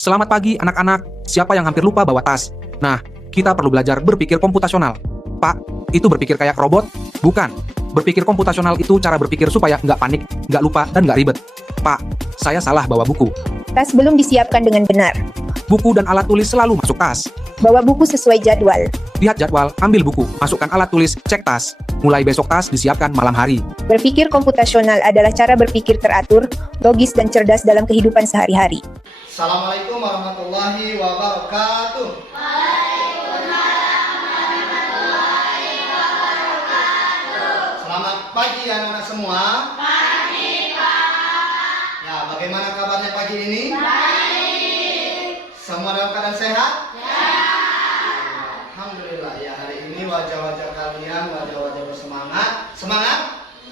Selamat pagi anak-anak, siapa yang hampir lupa bawa tas? Nah, kita perlu belajar berpikir komputasional. Pak, itu berpikir kayak robot? Bukan. Berpikir komputasional itu cara berpikir supaya nggak panik, nggak lupa, dan nggak ribet. Pak, saya salah bawa buku. Tas belum disiapkan dengan benar. Buku dan alat tulis selalu masuk tas. Bawa buku sesuai jadwal. Lihat jadwal, ambil buku, masukkan alat tulis, cek tas. Mulai besok tas disiapkan malam hari. Berpikir komputasional adalah cara berpikir teratur, logis, dan cerdas dalam kehidupan sehari-hari. Assalamualaikum warahmatullahi wabarakatuh. Selamat pagi anak-anak semua. Pagi, Pak. Ya, bagaimana kabarnya pagi ini? Baik. Semua dalam keadaan sehat? Ya. Alhamdulillah ya, hari ini wajah-wajah kalian wajah-wajah bersemangat. Semangat?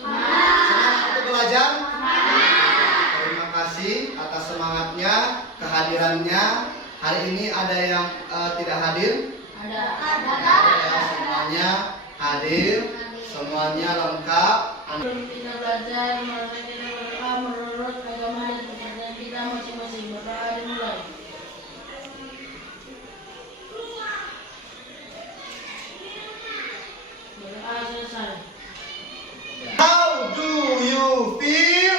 Semangat untuk belajar? Terima kasih atas semangatnya, kehadirannya. Hari ini ada yang tidak hadir? Ada ya, semuanya hadir, semuanya lengkap. Kita belajar, maka kita berdoa menurut agama dan kepercayaan kita masing-masing. Berdoa dimulai. Berdoa selesai. How do you feel?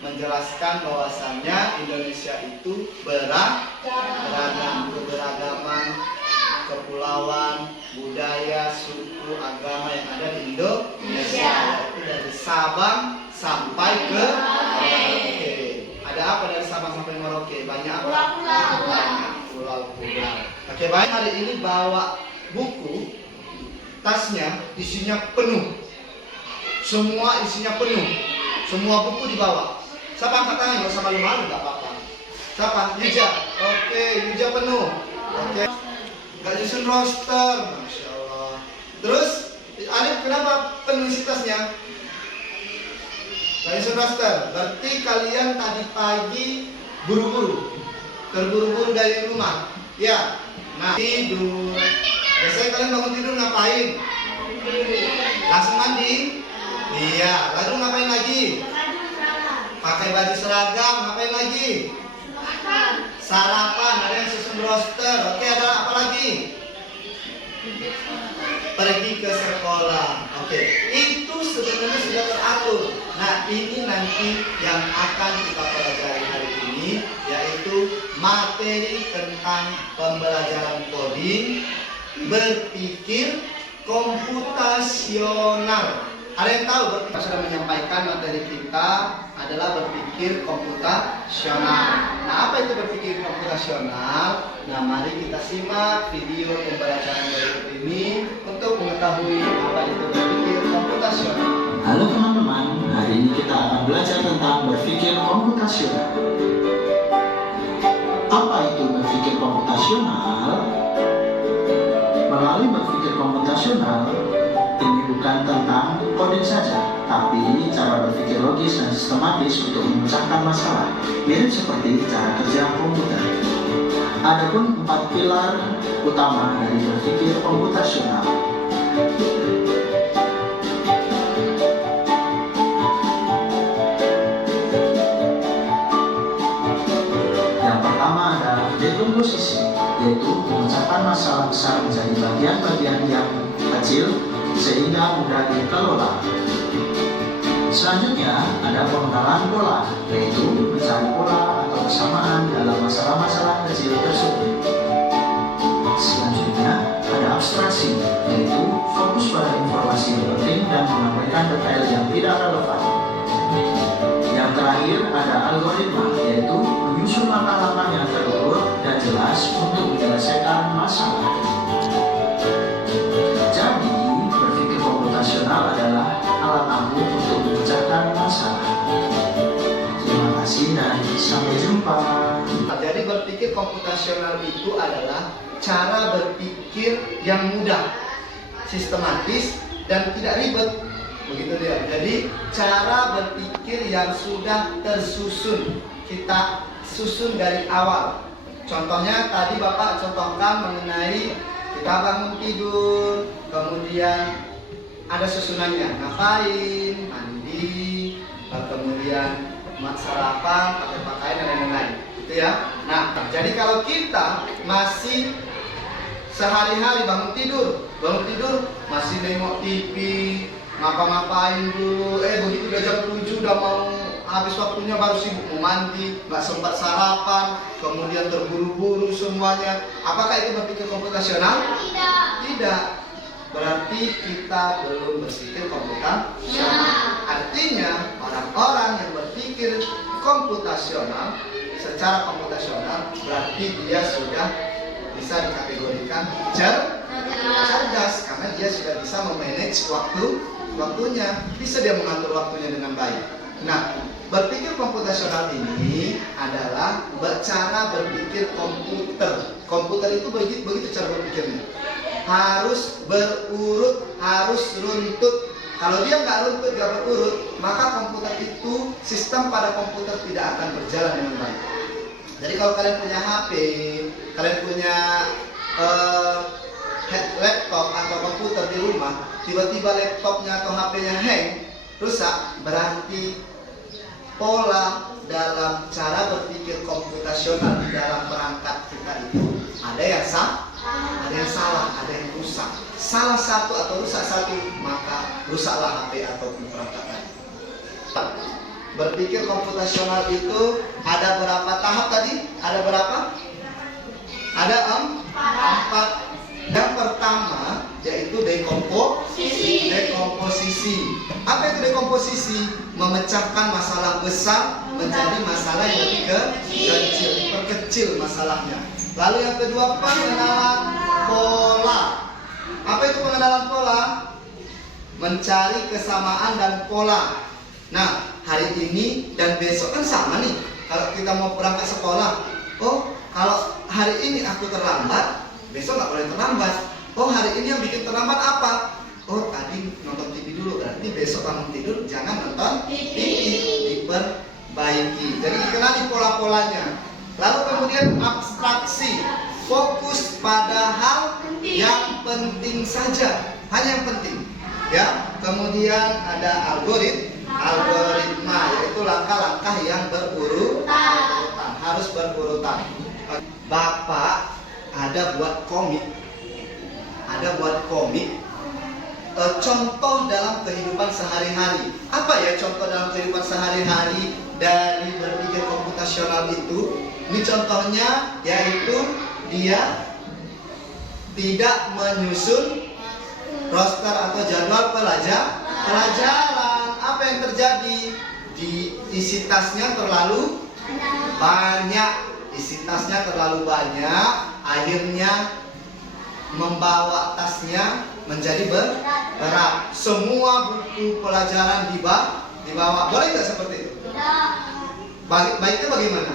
Menjelaskan bahwasannya Indonesia itu beragam, keberagaman kepulauan, budaya, suku, agama yang ada di Indonesia, yaitu dari Sabang sampai ke Merauke. Ada apa dari Sabang sampai Merauke? Banyak apa? Banyak pulau-pulau. Oke, baik, hari ini bawa buku, tasnya isinya penuh, semua isinya penuh, semua buku dibawa. Siapa angkat tangan? Gak usah malu-malu, gak apa-apa. Siapa? Yuja. Oke, Yuja penuh. Oke. Gak nyusun roster. Masya Allah. Terus, Alif kenapa penuh isi tasnya? Gak nyusun roster. Berarti kalian tadi pagi buru-buru. Terburu-buru dari rumah. Ya. Nah, tidur. Biasanya kalian bangun tidur ngapain? Langsung mandi? Iya. Lalu ngapain lagi? Pakai baju seragam, ngapain lagi? Sarapan, ada yang susun roster. Oke, ada apa lagi? Pergi ke sekolah. Oke, itu sebenarnya sudah teratur. Nah, ini nanti yang akan kita pelajari hari ini, yaitu materi tentang pembelajaran coding, berpikir komputasional. Ada yang tahu? Kita sudah menyampaikan materi kita adalah berpikir komputasional. Nah, apa itu berpikir komputasional? Nah, mari kita simak video pembelajaran berikut ini untuk mengetahui apa itu berpikir komputasional. Halo teman-teman, hari ini kita akan belajar tentang berpikir komputasional. Apa itu berpikir komputasional? Melalui berpikir komputasional, ini bukan tentang coding saja, tapi cara berpikir logis dan sistematis untuk memecahkan masalah, mirip seperti cara kerja komputer. Adapun 4 pilar utama dari berpikir komputasional. Yang pertama adalah dekomposisi, yaitu memecahkan masalah besar menjadi bagian-bagian yang kecil sehingga mudah dikelola. Selanjutnya ada pengenalan pola, yaitu mencari pola atau kesamaan dalam masalah-masalah kecil tersebut. menyampaikan detail yang tidak relevan. Yang terakhir ada algoritma, yaitu menyusun langkah-langkah yang terurut dan jelas untuk menyelesaikan masalah. Jadi, berpikir komputasional adalah alat ampuh untuk memecahkan masalah. Terima kasih dan sampai jumpa. Jadi berpikir komputasional itu adalah cara berpikir yang mudah, sistematis, dan tidak ribet. Begitu dia. Jadi cara berpikir yang sudah tersusun, kita susun dari awal. Contohnya tadi Bapak contohkan mengenai kita bangun tidur, kemudian ada susunannya, ngapain, mandi, kemudian sarapan, pakai pakaian dan lain-lain, gitu ya. Nah, jadi kalau kita masih sehari-hari bangun tidur masih nengok TV, ngapa-ngapain dulu, begitu udah jam 7 udah mau habis waktunya baru sibuk mau mandi, nggak sempat sarapan, kemudian terburu-buru semuanya. Apakah itu berpikir komputasional? Tidak. Berarti kita belum berpikir komputasional. Artinya orang-orang yang berpikir komputasional, secara komputasional, berarti dia sudah bisa dikategorikan cerdas karena dia sudah bisa memanage waktunya, bisa dia mengatur waktunya dengan baik. Nah, berpikir komputasional ini adalah cara berpikir komputer. Komputer itu begitu cara berpikirnya. Harus berurut, harus runtut. Kalau dia nggak runtut, nggak berurut, maka komputer itu, sistem pada komputer tidak akan berjalan dengan baik. Jadi kalau kalian punya HP, kalian punya laptop atau komputer di rumah, tiba-tiba laptopnya atau HP-nya hang, rusak, berarti pola dalam cara berpikir komputasional di dalam perangkat kita itu ada yang ada yang salah, ada yang rusak. Salah satu atau rusak satu, maka rusaklah HP ataupun perangkat tadi. Berpikir komputasional itu ada berapa tahap tadi? Ada berapa? Ada 4. Yang pertama yaitu dekomposisi. Apa itu dekomposisi? Memecahkan masalah besar menjadi masalah yang lebih kecil, diperkecil masalahnya. Lalu yang kedua, pengenalan pola. Apa itu pengenalan pola? Mencari kesamaan dan pola. Nah, hari ini dan besok kan sama nih. Kalau kita mau berangkat sekolah, oh kalau hari ini aku terlambat, besok nggak boleh terlambat. Oh hari ini yang bikin terlambat apa? Oh tadi nonton TV dulu, berarti besok bangun tidur jangan nonton TV, diperbaiki. Jadi dikenali pola-polanya. Lalu kemudian abstraksi, fokus pada hal yang penting saja, hanya yang penting. Ya, kemudian ada algoritma, yaitu langkah-langkah yang berurutan, harus berurutan. Bapak ada buat komik, contoh dalam kehidupan sehari-hari. Apa ya contoh dalam kehidupan sehari-hari dari berpikir komputasional itu? Ini contohnya yaitu dia tidak menyusun roster atau jadwal pelajaran. Apa yang terjadi? Isi tasnya terlalu banyak, akhirnya membawa tasnya menjadi berat. Semua buku pelajaran dibawa. Boleh nggak seperti itu? Baiknya bagaimana?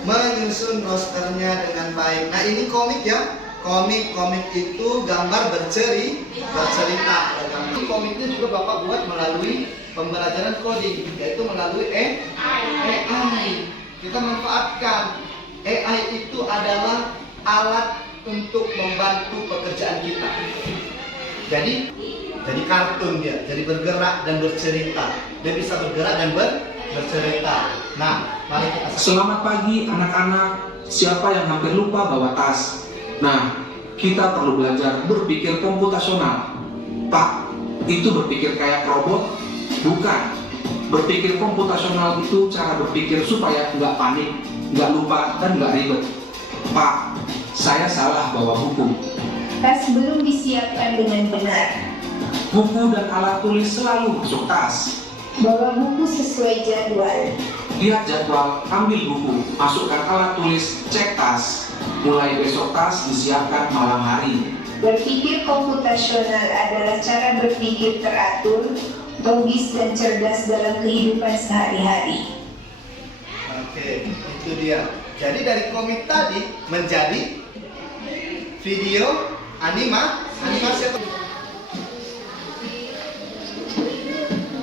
Menyusun rosternya dengan baik. Nah ini komik ya. Komik itu gambar bercerita. Komiknya juga Bapak buat melalui pembelajaran coding, yaitu melalui AI. Kita manfaatkan AI itu adalah alat untuk membantu pekerjaan kita. Jadi kartun dia, jadi bergerak dan bercerita. Dia bisa bergerak dan bercerita. Nah, mari kita. Selamat pagi anak-anak. Siapa yang hampir lupa bawa tas? Nah, kita perlu belajar berpikir komputasional. Pak, itu berpikir kayak robot? Bukan. Berpikir komputasional itu cara berpikir supaya nggak panik, nggak lupa, dan nggak ribet. Pak, saya salah bawa buku. Tas belum disiapkan dengan benar. Buku dan alat tulis selalu masuk tas. Bawa buku sesuai jadwal. Lihat jadwal, ambil buku, masukkan alat tulis, cek tas. Mulai besok tas disiapkan malam hari. Berpikir komputasional adalah cara berpikir teratur, logis dan cerdas dalam kehidupan sehari-hari. Oke, itu dia. Jadi dari komik tadi menjadi video animasi.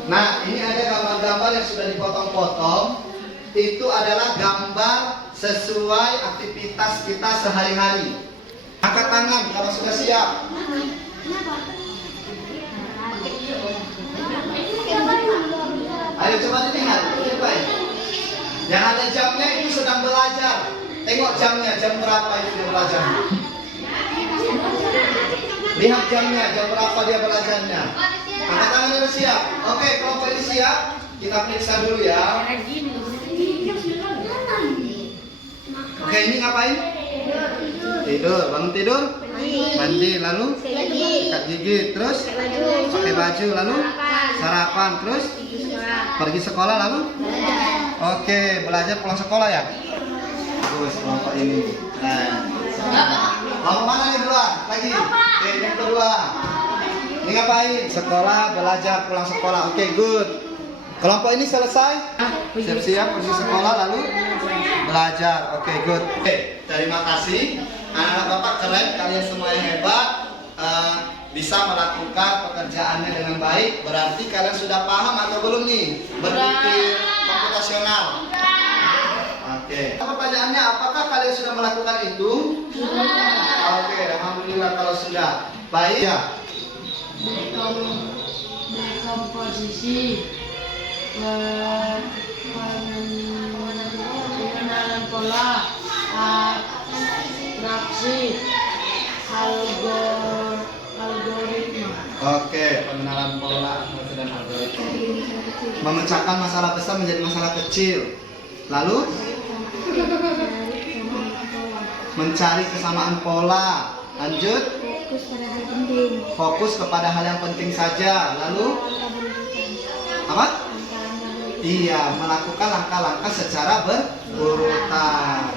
Nah, ini ada gambar-gambar yang sudah dipotong-potong. Itu adalah gambar sesuai aktivitas kita sehari-hari. Angkat tangan kalau sudah siap. Ayo coba dilihat, coba. Yang ada jamnya itu sedang belajar. Tengok jamnya, jam berapa itu dia belajar. Lihat jamnya, jam berapa dia belajarnya. Angkat tangan sudah siap. Oke, kelompok ini siap. Kita periksa dulu ya. Oke, ini ngapain? Tidur, bangun tidur. Mandi, lalu sikat gigi, terus pakai baju, lalu sarapan, terus pergi sekolah, lalu oke, belajar pulang sekolah ya. Terus kelompok ini. Nah, kelompok mana nih duluan? Lagi. Oke, yang kedua. Ini ngapain? Sekolah, belajar, pulang sekolah. Oke, good. Kelompok ini selesai. Siap-siap pergi sekolah lalu belajar. Oke, good. Oke, terima kasih. Anak-anak Bapak keren, kalian semua yang hebat. Bisa melakukan pekerjaannya dengan baik. Berarti kalian sudah paham atau belum nih? Berpikir komputasional. Oke. Pertanyaannya, apakah kalian sudah melakukan itu? Oke, alhamdulillah kalau sudah. Baik ya. Dekomposisi, pengenalan pola, abstraksi, algoritma. Oke, pengenalan pola dan algoritma. Memecahkan masalah besar menjadi masalah kecil. Lalu mencari kesamaan pola. Lanjut. Fokus kepada hal yang penting saja. Lalu apa? Iya, melakukan langkah-langkah secara berurutan.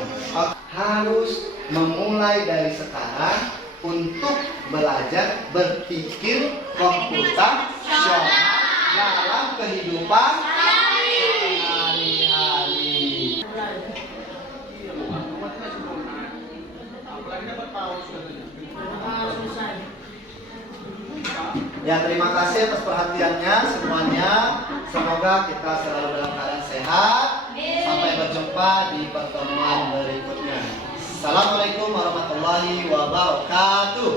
Harus memulai dari sekarang untuk belajar berpikir komputasional dalam kehidupan sehari-hari. Ya, terima kasih atas perhatiannya semuanya. Semoga kita selalu dalam keadaan sehat. Sampai berjumpa di pertemuan berikutnya. Assalamualaikum warahmatullahi wabarakatuh.